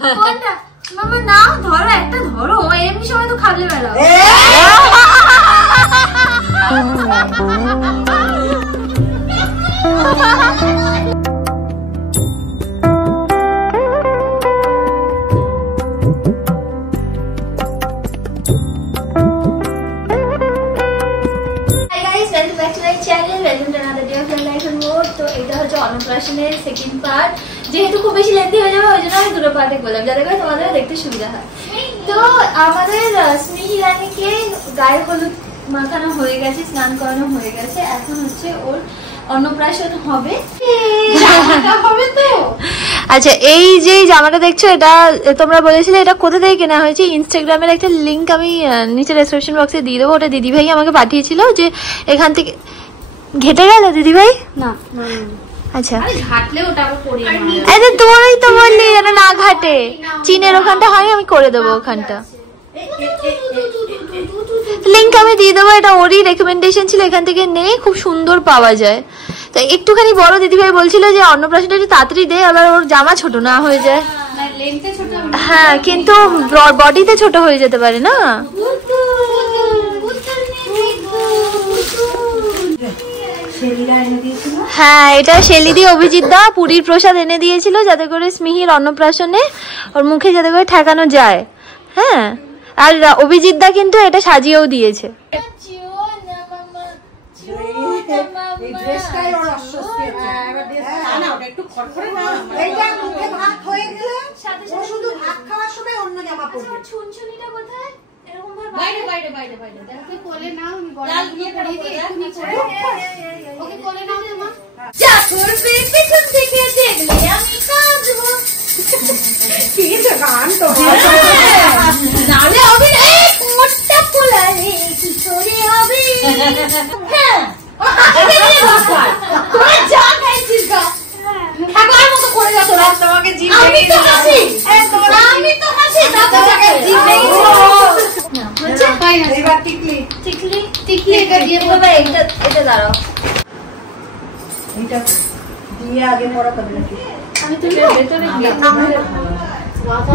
কোনটা মামা নাও ধরো একটা ধরো এমনি সময় তো খাবলে বেড়াও অন্নপ্রাশনের সেকেন্ড পার্ট যেহেতু খুব বেশি লেন্থি হয়ে যাবে ওই জন্য আমি দুটো পার্টে বললাম যাতে করে তোমাদের দেখতে সুবিধা হয়। তো আমাদের স্নেহি রানীকে গায়ে হলুদ মাখানো হয়ে গেছে, স্নান করানো হয়ে গেছে, এখন হচ্ছে ওর অন্নপ্রাশন হবে। তো আচ্ছা এই যে জামাটা দেখছো এটা তোমরা বলেছিলে এটা কোথা থেকে কেনা হয়েছে, ইনস্টাগ্রামের একটা লিঙ্ক আমি নিচে ডেসক্রিপশন বক্সে দিয়ে দেবো। ওটা দিদিভাই আমাকে পাঠিয়েছিল যে এখান থেকে ঘেটে গেল দিদিভাই না। আচ্ছা তোমরাই তো বললি যেন না ঘাটে, চীনের ওখানটা হয় আমি করে দেবো ওখানটা, লিঙ্ক আমি দিয়ে দেবো। এটা ওরই রেকমেন্ডেশন ছিল, এখান থেকে নে খুব সুন্দর পাওয়া যায়। তো একটুখানি বড় দিদিভাই বলছিল যে অন্নপ্রাশনটা একটু তাড়াতাড়ি দে, আবার ওর জামা ছোট না হয়ে যায়। হ্যাঁ কিন্তু বডিতে ছোট হয়ে যেতে পারে না। হ্যাঁ এটা শেলিদি অভিজিৎ দা পুরীর প্রসাদ এনে দিয়েছিল যাতে করে স্মিহির অন্নপ্রাশনে ওর মুখে যাতে করে ঠেকানো যায়। হ্যাঁ আর অভিজিৎ দা কিন্তু এটা সাজিয়েও দিয়েছে।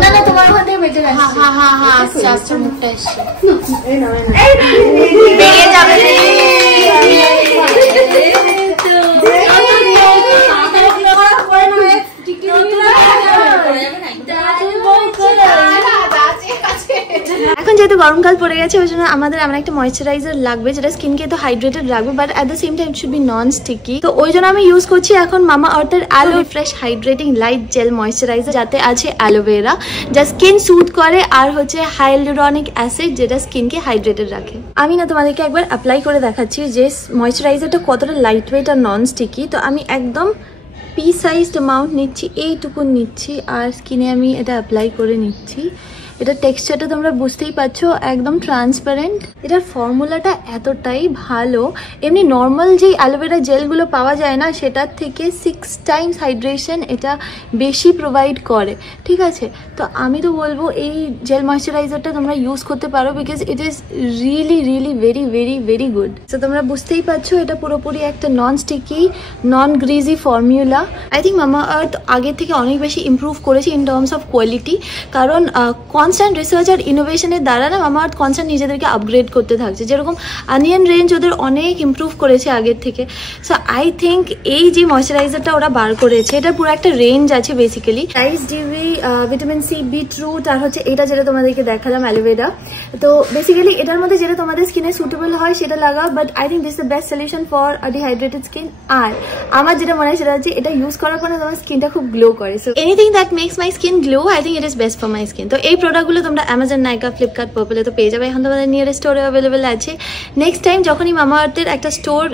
না না তোমার ওখান থেকে বেটে আসছে। হ্যাঁ আচ্ছা আচ্ছা মুখটা এসছে বেরিয়ে যাবে। এখন যেহেতু গরমকাল পড়ে গেছে ওই জন্য আমাদের আমার একটা ময়েশ্চারাইজার লাগবে যেটা স্কিনকে তো হাইড্রেটেড রাখবে but at the same time should be non sticky. তো ওই জন্য আমি ইউজ করছি এখন মামা আর্থের aloe fresh hydrating light gel moisturiser, যাতে আছে অ্যালোভেরা যা স্কিন সুথ করে আর হচ্ছে হাইলুরনিক অ্যাসিড যেটা স্কিনকে হাইড্রেটেড রাখে। আমি না তোমাদেরকে একবার অ্যাপ্লাই করে দেখাচ্ছি যে ময়েশ্চারাইজারটা কতটা লাইট ওয়েট আর নন স্টিকি। তো আমি একদম পি সাইজড অ্যামাউন্ট নিচ্ছি, এইটুকু নিচ্ছি আর স্কিনে আমি এটা অ্যাপ্লাই করে নিচ্ছি। এটা টেক্সচারটা তোমরা বুঝতেই পারছো একদম ট্রান্সপারেন্ট। এটার ফর্মুলাটা এতটাই ভালো, এমনি নর্মাল যেই অ্যালোভেরা জেলগুলো পাওয়া যায় না সেটার থেকে 6 টাইমস হাইড্রেশন এটা বেশি প্রোভাইড করে। ঠিক আছে তো আমি তো বলবো এই জেল ময়েশ্চারাইজারটা তোমরা ইউজ করতে পারো because it is really really very very very good. তো তোমরা বুঝতেই পারছো এটা পুরোপুরি একটা non sticky non greasy formula. I think মামা আর্থ আগের থেকে অনেক বেশি ইম্প্রুভ করেছে ইন টার্মস অফ কোয়ালিটি, কারণ কনস্ট্যান্ট রিসার্চ আর ইনোভেশনের দ্বারা না মামা আর্থ কনস্ট্যান্ট নিজেদেরকে আপগ্রেড করতে থাকছে। যেরকম অনিয়ন রেঞ্জ ওদের অনেক ইম্প্রুভ করেছে আগের থেকে। সো আই থিঙ্ক এই যে ময়েশ্চারাইজারটা ওরা বার করেছে এটা পুরো একটা রেঞ্জ আছে বেসিক্যালি রাইস ডিভি ভিটামিন সি বিটরুট আর হচ্ছে এটা যেটা তোমাদেরকে দেখালাম অ্যালোভেরা। তো বেসিক্যালি এটার মধ্যে যেটা তোমাদের স্কিনে সুটেবল হয় সেটা লাগাও, but I think this the best solution for a dehydrated skin. আর আমার যেটা মনে হয় সেটা হচ্ছে এটা ইউজ করার পরে তোমার স্কিনটা খুব গ্লো করে। So anything that makes my skin glow I think it is best for my skin. তো এই প্রোডাক্টগুলো তোমরা অ্যামাজন, নাইকা, ফ্লিপকার্ট, পার্পলে তো পেয়ে যাবে, এখন তোমাদের নিয়ারেস্ট স্টোরে অ্যাভেলেবেল আছে। নেক্সট টাইম যখনই মামা আর্থের একটা স্টোর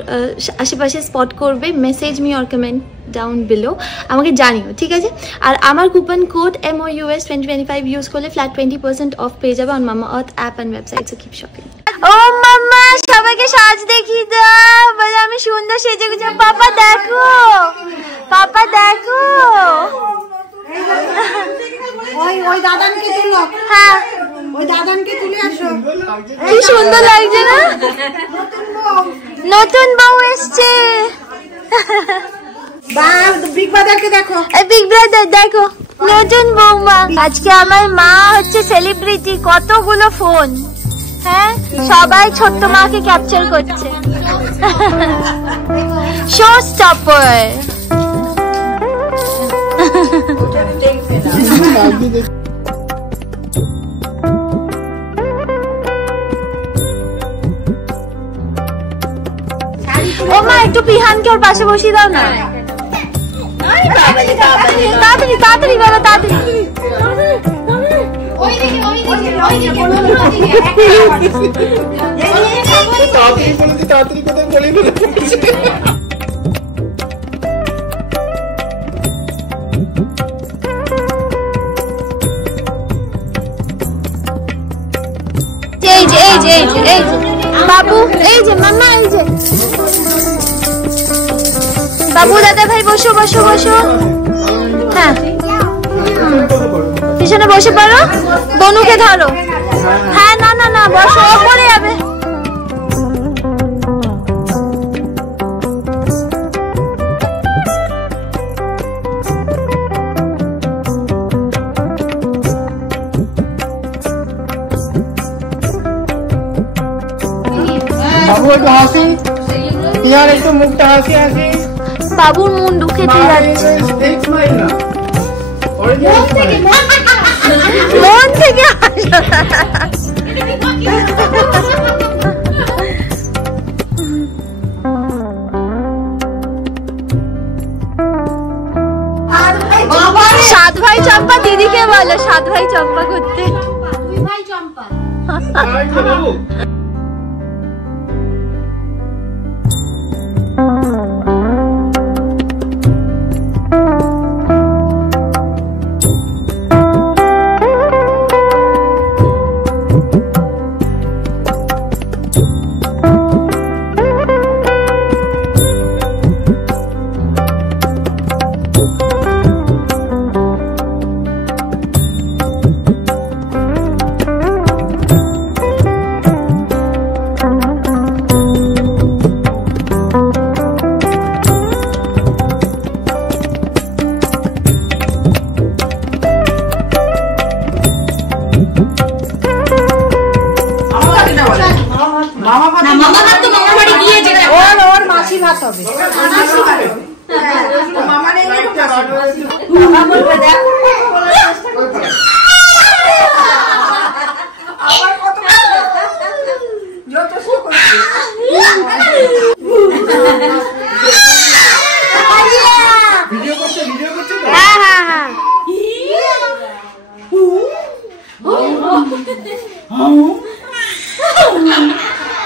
আশেপাশে স্পট করবে message me or comment down below, আমাকে জানিও ঠিক আছে। আর আমার কুপন কোড MOUS 2025 ইউজ করলে ফ্ল্যাট 20% অফ পেয়ে যাবে on Mamaearth app and website. So keep shopping. ও মাম্মা সবাইকে সাজ দেখিয়ে দাও, বলে আমি সুন্দর সেজে গুজে। পাপা দেখো, পাপা দেখো, ওই দাদানকে তুলো। হ্যাঁ ওই দাদানকে তুলে আসো, কি সুন্দর লাগছে না, নতুন বউ এসছে। বিগ ব্রাদারকে দেখো, বিগ ব্রাদার দেখো। নতুন বৌমা। আজকে আমার মা হচ্ছে সেলিব্রিটি, কতগুলো ফোন, হ্যাঁ সবাই ছোট্ট মাকে ক্যাপচার করছে। Show stopper. ও মা একটু পিহানকে ওর পাশে বসিয়ে দাও না। তাড়াতাড়ি তাড়াতাড়ি বাবা তাড়াতাড়ি। বাবু এই যে মাম্মা এই যে বাবু দাদা ভাই বসো বসো বসো। হ্যাঁ পিছনে বসে পড়ো, বনুকে ধরো। হ্যাঁ না না না বসো, পড়ে যাবে। বাবু একটু হাসি, ইয়ার একটু মুখটা হাসি হাসি। বাবুর মন দুঃখেতে যাচ্ছে, মন থেকে সাত ভাই চম্পা দিদিকে বলো, সাত ভাই চম্পা করতে। ভাই চম্পা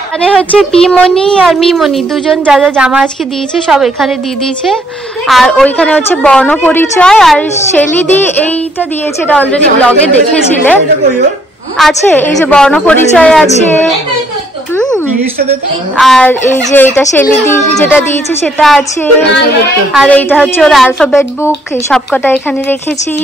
এখানে হচ্ছে পিমনি আর মিমনি দুজন যা যা জামা আজকে দিয়েছে সব এখানে দিয়ে দিয়েছে। আর ওইখানে হচ্ছে বর্ণ পরিচয় আর শেলিদি এইটা দিয়েছে, এটা অলরেডি ব্লগে দেখেছিলে। আছে এই যে বর্ণ পরিচয় আছে, আর এই যে এটা শেলিদি যেটা দিয়েছে সেটা আছে, আর এইটা হচ্ছে ওর অ্যালফাবেট বুক, এই সব কটা এখানে রেখেছি।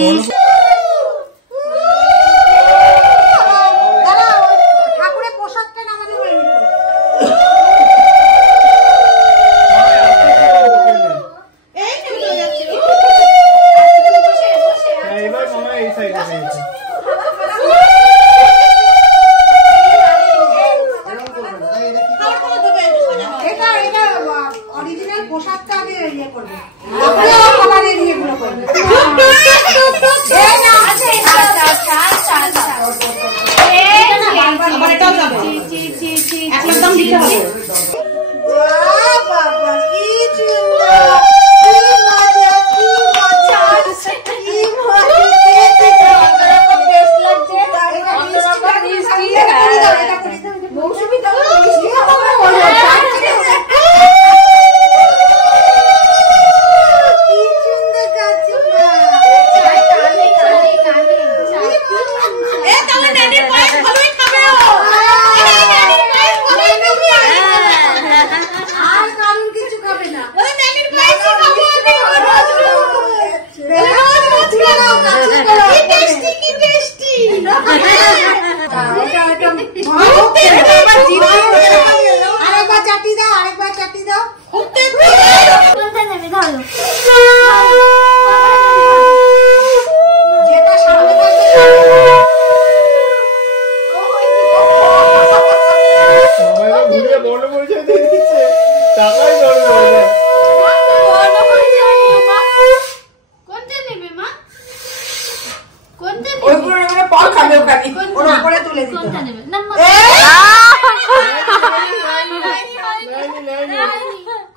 ওইগুলো মানে পর খাবে ওখানে ওর উপরে তুলে দিতে কোনটা নেবে না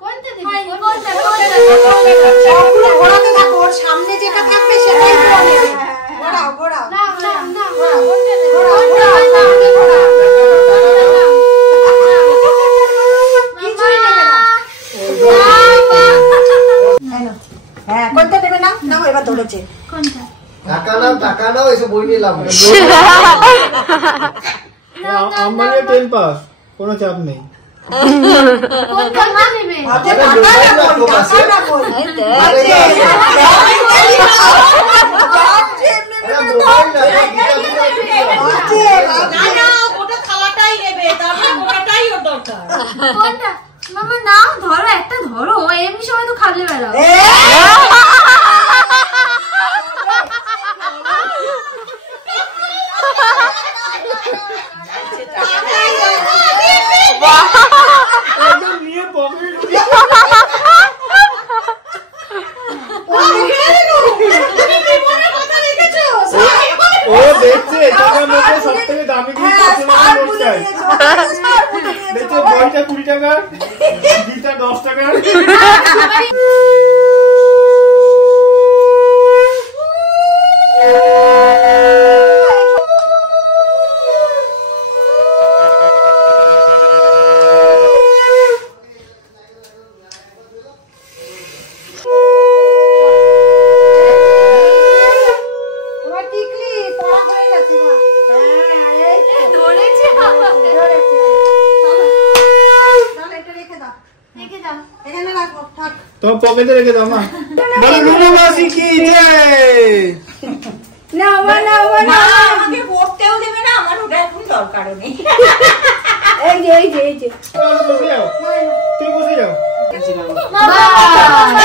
কোনটা দেবে কোনটা ঘোরাতে থাকো ওর সামনে যেটা থাকবে সেটাই নেবে ঘোরাও ঘোরাও না না না কোনটা দেবে ঘোরাও কিছুই নেবে না হ্যাঁ কোনটা দেবে না নাও এবার ধরেছে কোনটা টাকা নাও এসে বই নিলাম আমাদের 10 পাস কোনো চাপ নেই কোনটা নেবে আরে টাকা না বল না ওটা খাওয়াটাই নেবে তারপর ওটাই ওর দরকার কোনটা মামা নাও ধরো একটা ধরো এমনি সময় তো খাবলে বেড়াও ও দেখছে এটার মধ্যে সবথেকে দামি জিনিস দেখছে বইটা 20 টাকা গিটা 10 টাকা তো পকেটে রেখে দাও মা বলো রুনু মাসি কি না আমাকে পড়তেও দেবে না আমার ওটা এখন দরকারও নেই এই যে তুই বসে যাও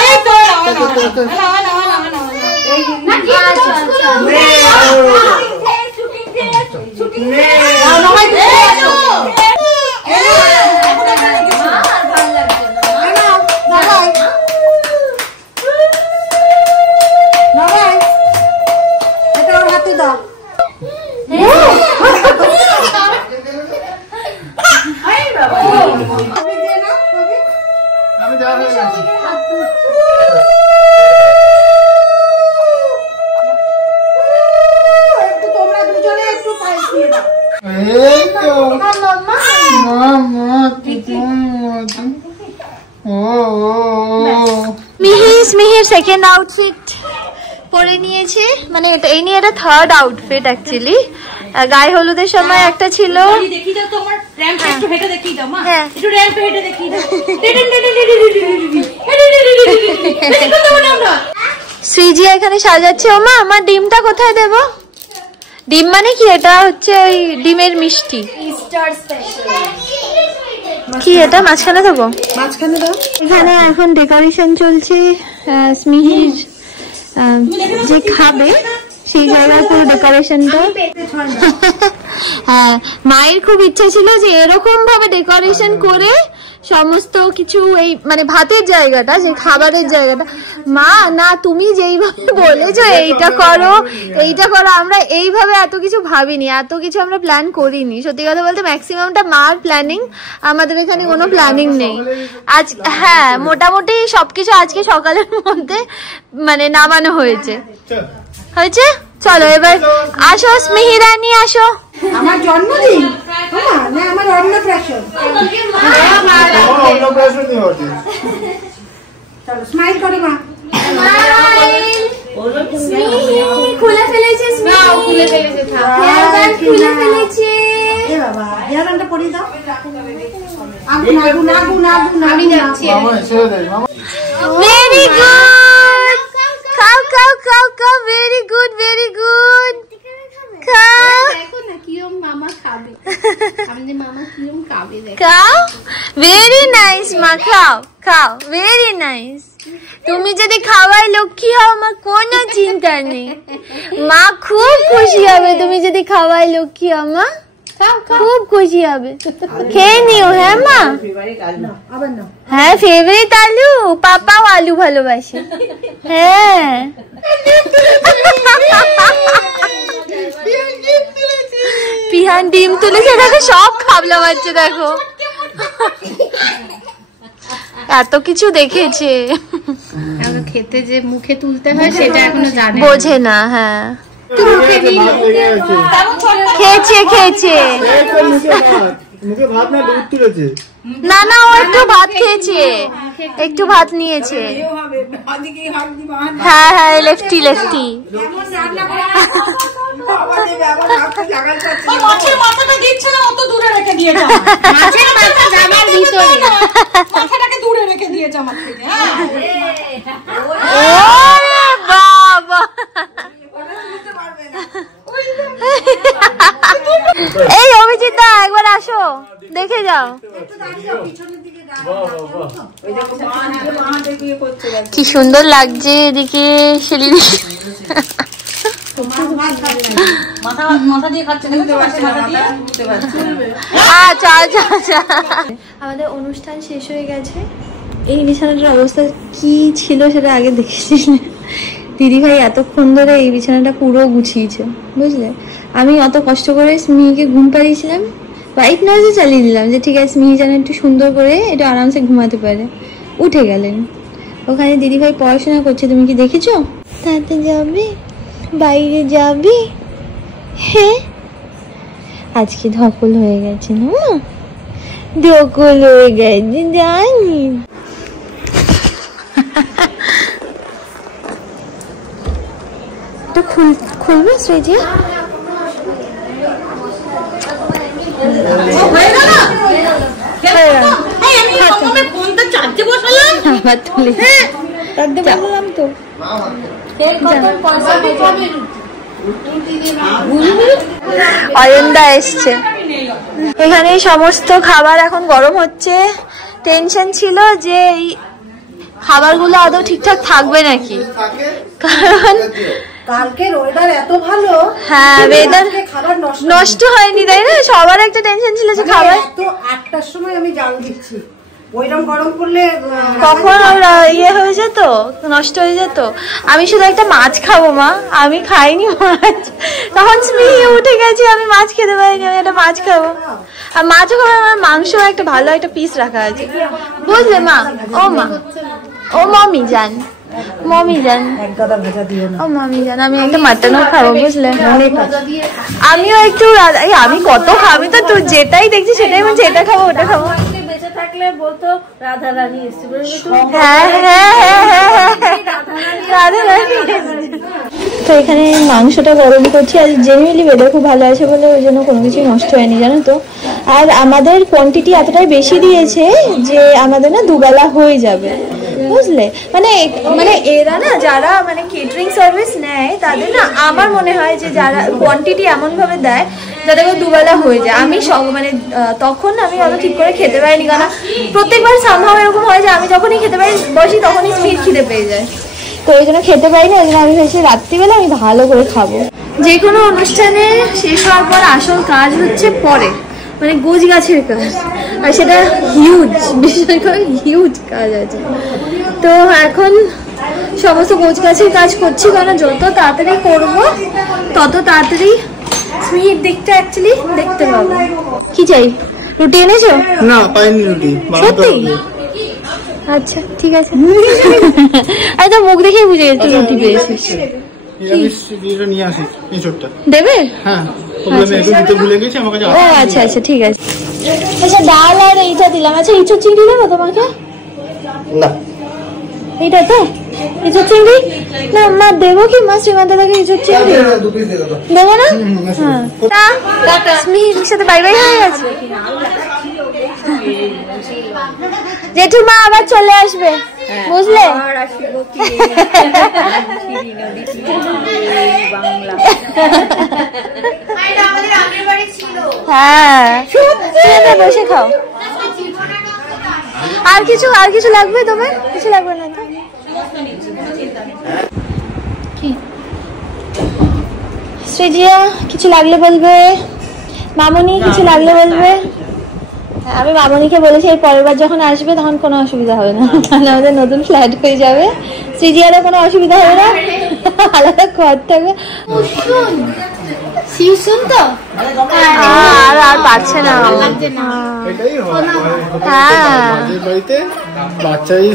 এই তো আমি যা হয়ে গেছি তোমরা দুজনে একটু পাইস দিয়ে দাও এই তো মামা মিহির সেকেন্ড আউটফিট পরে নিয়েছে মানে এই নিয়ে এটা থার্ড আউটফিট অ্যাকচুয়ালি গায়ে হলুদের সময় একটা ছিল দেখি দাও তোমার র‍্যাম্পে একটু হেঁটে দেখি দাও মা হ্যাঁ একটু র‍্যাম্পে হেঁটে দেখি দাও সুইজি এখানে সাজাচ্ছে ওমা আমার ডিমটা কোথায় দেব ডিম মানে কি এটা হচ্ছে ওই ডিমের মিষ্টি কি এটা মাঝখানে দেবো মাঝখানে দাও এখানে এখন ডেকোরেশন চলছে স্মিহির যে খাবে সেই জায়গায় পুরো ডেকোরেশনটা হ্যাঁ মায়ের খুব ইচ্ছা ছিল যে এরকম ভাবে ডেকোরেশন করে সমস্ত কিছু এই মানে ভাতের জায়গাটা যে খাবারের জায়গাটা মা না তুমি যেইভাবে বলেছো এইটা করো আমরা এইভাবে এত কিছু ভাবিনি এত কিছু আমরা প্ল্যান করিনি সত্যি কথা বলতে ম্যাক্সিমামটা মার প্ল্যানিং আমাদের এখানে কোনো প্ল্যানিং নেই আজ হ্যাঁ মোটামুটি সবকিছু আজকে সকালের মধ্যে মানে নামানো হয়েছে চলো এবার আসো স্মিহিরানি আসো আমার জন্মদিন না আমার অন্নপ্রাশন চলো স্মাইল করো মা খুলে ফেলেছে বাবা হেয়ারব্যান্ডটা পরিয়ে দাও আগুন আমি যাচ্ছি ভেরি গুড খাও ভেরি গুড খাও ভেরি নাইস মা খাও ভেরি নাইস তুমি যদি খাওয়ার লক্ষ্মী হও মা কোনো চিন্তা নেই মা খুব খুশি হবে তুমি যদি খাওয়ার লক্ষ্মী হও মা খুব খুশি হবে। খেয়ে নিও। হ্যাঁ মা, হ্যাঁ ফেভারিট আলু, পাপাও আলু ভালোবাসে। হ্যাঁ পিহান ডিম তুলেছে, দেখো সব খাবলা বাচ্চা, দেখো এত কিছু দেখেছে, খেতে যে মুখে তুলতে হয় সেটা এখনো জানে বোঝে না। হ্যাঁ খেয়েছে খেয়েছে, মুখে ভাত না দুধ তুলেছে। না না ও একটু ভাত খেয়েছে, একটু ভাত নিয়েছে। হ্যাঁ হ্যাঁ লেফটি লেফটি। মাছের মাথাটা দিচ্ছে না, অত দূরে রেখে দিয়েছে। মাছের মাথা জামার ভিতরে, মাথাটাকে দূরে রেখে দিয়েছে আমার থেকে। ওরে বাবা, এই অভিজিৎ দা একবার আসো, দেখে যাও কি সুন্দর লাগছে এদিকে শেলিদি। আচ্ছা আচ্ছা আচ্ছা, আমাদের অনুষ্ঠান শেষ হয়ে গেছে। এই বিছানাটার অবস্থা কি ছিল সেটা আগে দেখেছিলে। দিদিভাই এতক্ষণ ধরে এই বিছানাটা পুরো গুছিয়েছে, বুঝলে। আমি অত কষ্ট করে স্মিহিকে ঘুম পাড়িয়েছিলাম, হোয়াইট নয়েজে চালিয়ে দিলাম যে ঠিক আছে স্মিহি যেন একটু সুন্দর করে একটু আরামসে ঘুমাতে পারে। উঠে গেলেন, ওখানে দিদিভাই পড়াশোনা করছে, তুমি কি দেখেছো? তাতে যাবে, বাইরে যাবি? হ্যাঁ আজকে ধকল হয়ে গেছে না, ধকল হয়ে গেছে জানি। খুলবে শ্রেজি? অয়নদা এসছে, এখানে সমস্ত খাবার এখন গরম হচ্ছে। টেনশন ছিল যে এই খাবারগুলো আদৌ ঠিকঠাক থাকবে নাকি, কারণ কালকের ওয়েদার এত ভালো। হ্যাঁ ওয়েদার নষ্ট হয়নি, তাই না? সবার একটা টেনশন ছিল যে খাবার। তো 8টার সময় আমি জাল দিচ্ছি, ওইরকম গরম করলে কখন ইয়ে হয়ে যেত, নষ্ট হয়ে যেত। আমি শুধু একটা মাছ খাবো মা, আমি খাইনি মাছ। তখন স্মিহি উঠে গেছি, আমি মাছ খেতে পারিনি, আমি একটা মাছ খাবো। আর মাছও খাবো, আমার মাংস একটা ভালো একটা পিস রাখা আছে, বুঝলে মা? ও মা, ও মমি জান, মমি জান, ও মমি জান, আমি একটা মাটনও খাবো, বুঝলে। আমিও একটু, আমি কত খাবি তো, তুই যেটাই দেখছি সেটাই বলছি এটা খাবো ওটা খাবো। হ্যাঁ হ্যাঁ হ্যাঁ হ্যাঁ রাধা রানী। তো এখানে মাংসটা গরম করছি, আর জেনুইনলি ওয়েদার খুব ভালো আছে বলে ওই জন্য কোনো কিছু নষ্ট হয়নি, জানো তো। আর আমাদের কোয়ান্টিটি এতটাই বেশি দিয়েছে যে আমাদের না দুবেলা হয়ে যাবে, বুঝলে। মানে এরা না যারা মানে কেটারিং সার্ভিস নেয় তাদের না আমার মনে হয় যে যারা কোয়ান্টিটি এমন ভাবে দেয় যাতে করে দুবেলা হয়ে যায়। আমি মানে তখন আমি অত ঠিক করে খেতে পারিনি, কারণ প্রত্যেকবার সামহাও এরকম হয় যে আমি যখনই খেতে পারি বসি তখনই স্পিড খিদে পেয়ে যায়, তো ওই জন্য খেতে পারিনি। ওই জন্য আমি ভেবেছি রাত্রিবেলা আমি ভালো করে খাবো। যে কোনো অনুষ্ঠানে শেষ হওয়ার পর আসল কাজ হচ্ছে পরে, মানে গোছ গাছের কাজ, আর সেটা হিউজ, বিশেষ করে হিউজ কাজ আছে। তো এখন সমস্ত গোছ গাছের কাজ করছি, কারণ যত তাড়াতাড়ি করবো তত তাড়াতাড়ি স্মিহির দিকটা অ্যাকচুয়ালি দেখতে পাবো। কি চাই, রুটি এনেছো? না পাইনি রুটি, সত্যি? আচ্ছা ঠিক আছে। আরে তো মুখ দেখেই বুঝে গেছি রুটি পেয়েছিস। নিয়ে আসি এঁচোড়টা দেবে? হ্যাঁ, ভুলে গেছি আমার কাছে। ও আচ্ছা আচ্ছা ঠিক আছে। আচ্ছা ডাল আর এইটা দিলাম। আচ্ছা ইঁচড় চিংড়ি দেবো তোমাকে? না এইটা তো ইঁচড় চিংড়ি না মা দেবো কি? মা শ্রীমান্তা দাকে ইঁচড় চিংড়ি দেবো না? হ্যাঁ স্মিহির সাথে বাই বাই হয়ে গেছে। জেঠুমা আবার চলে আসবে, বুঝলে। হ্যাঁ বসে খাও। আর কিছু লাগবে তোমার? কিছু লাগবে না তো? কি শ্রেজিয়া কিছু লাগলে বলবে। মামনি কিছু লাগলে বলবে। আমি মামনিকে বলেছি এই পরের বার যখন আসবে তখন কোনো অসুবিধা হবে না, তাহলে আমাদের নতুন ফ্ল্যাট হয়ে যাবে, সিজিয়ারও কোনো অসুবিধা হবে না, আলাদা ঘর থাকবে। তো আর পাচ্ছে না,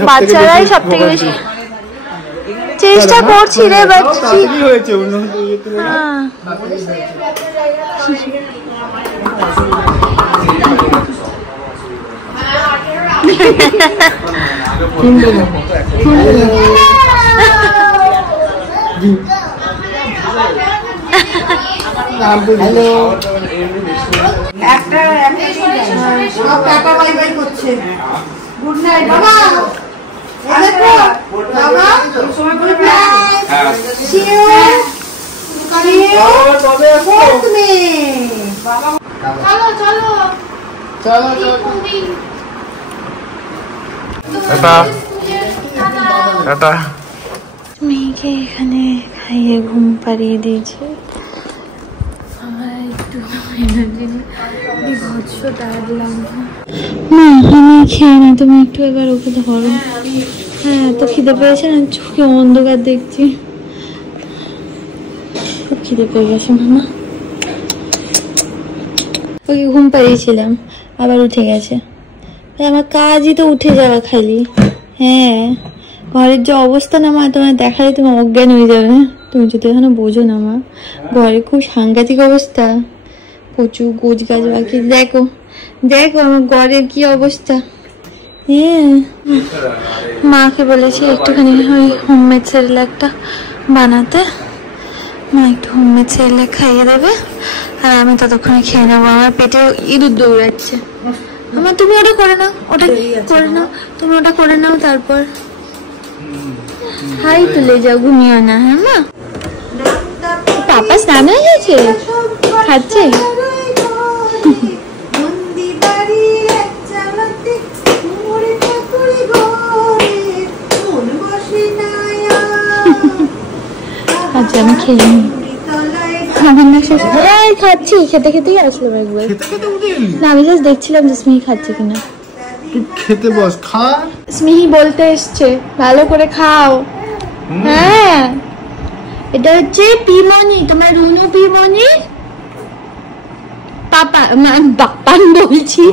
বাচ্চারাই সব থেকে বেশি চেষ্টা করছি রে বাচ্চি। হ্যালো একটা সব টাটা বাই বাই করছে। গুড নাইট বাবা। বাবা good night. See you fourth May. চলো চলো চলো টাটা টাটা। মেয়েকে এখানে খাইয়ে ঘুম পাড়িয়ে দিয়েছি। আমার একটু বিভৎস টায়ার্ড লাগছে। না আমি খেয়ে না, তুমি একটু এবার ওকে ধরো। হ্যাঁ তো খিদে পেয়েছে না, চোখে অন্ধকার দেখছি, খুব খিদে পেয়ে গেছে মামা। ওকে ঘুম পাড়িয়েছিলাম, আবার উঠে গেছে। আমার কাজই তো উঠে যাওয়া খালি। হ্যাঁ ঘরের যে অবস্থা না মা, তোমার দেখালে তুমি অজ্ঞান হয়ে যাবে, তুমি যদি এখনো বোঝো না মা। ঘরে খুব সাংঘাতিক অবস্থা, প্রচুর গোছ গাছ বাকি। দেখো দেখো আমার ঘরের কি অবস্থা। হ্যাঁ মাকে বলেছি একটুখানি ওই হোমমেড সেরেলাকটা বানাতে, মা একটু হোমমেড সেরেলাক খাইয়ে দেবে, আর আমি ততক্ষণে খেয়ে নেবো। আমার পেটে ইঁদুর দৌড়াচ্ছে। আমার তুমি ওটা করে নাও, ওটা করে নাও, তুমি ওটা করে নাও, তারপর হাই তুলে যাও, ঘুমিও না। হ্যাঁ মা, পাপা স্নান হয়ে গেছে, খাচ্ছে। আচ্ছা আমি খেয়ে নিই, খাচ্ছি, খেতে খেতেই আসলাম একবার। না আমি জাস্ট দেখছিলাম যে স্মিহি খাচ্ছে কিনা। খেতে বস, খা। স্মিহি বলতে এসছে ভালো করে খাও। হ্যাঁ এটা হচ্ছে পিমনি, তোমার রুনু পিমনি। পাপা বাপান বলছি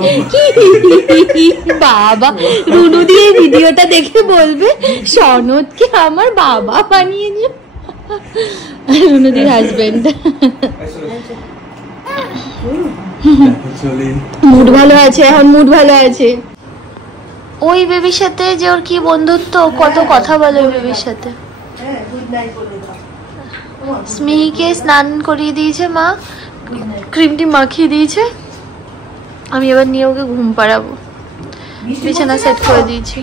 বাবা, রুনু দিয়ে ভিডিওটা দেখে বলবে সনদকে আমার বাবা বানিয়েছে, রুনুদির হাজবেন্ড। মুড ভালো আছে এখন, মুড ভালো আছে। ওই বেবির সাথে যে ওর কি বন্ধুত্ব, কত কথা বলে ওই বেবির সাথে। স্মিহিকে স্নান করিয়ে দিয়েছে মা, ক্রিমটি মাখিয়ে দিয়েছে। আমি এবার নিয়ে ওকে ঘুম পাড়াবো, বিছানা সেট করে দিয়েছি।